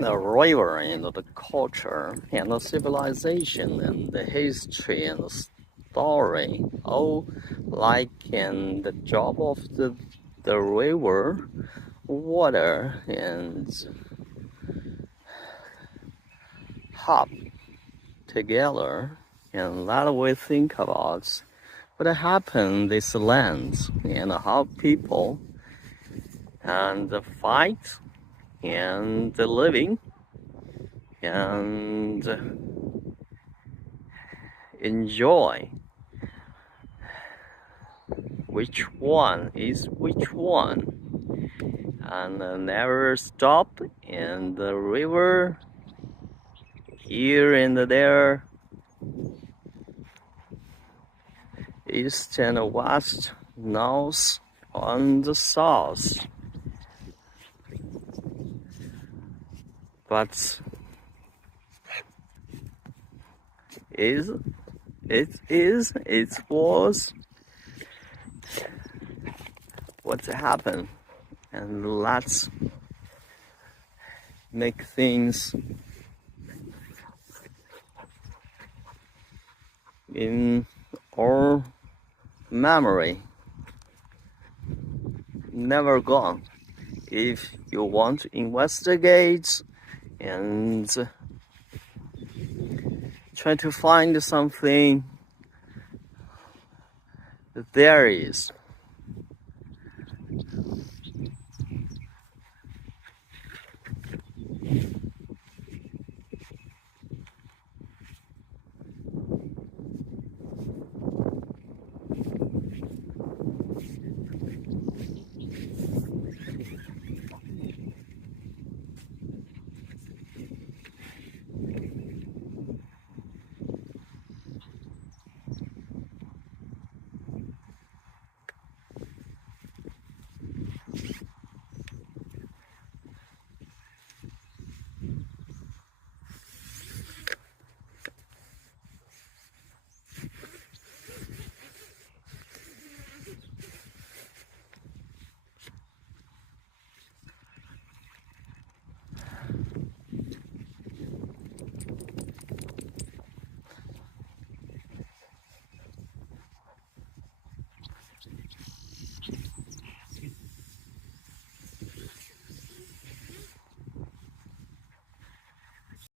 the river and the culture and the civilization and the history and the story, all like in the job of the river, water, and hop together, and that we think about what happened this land and how people and the fight and the living and enjoy which one is which one, and never stop in the river here and there, east and west, north and the south. But it was what happened, and let's make things in our memory, never gone. If you want to investigate and try to find something, there is.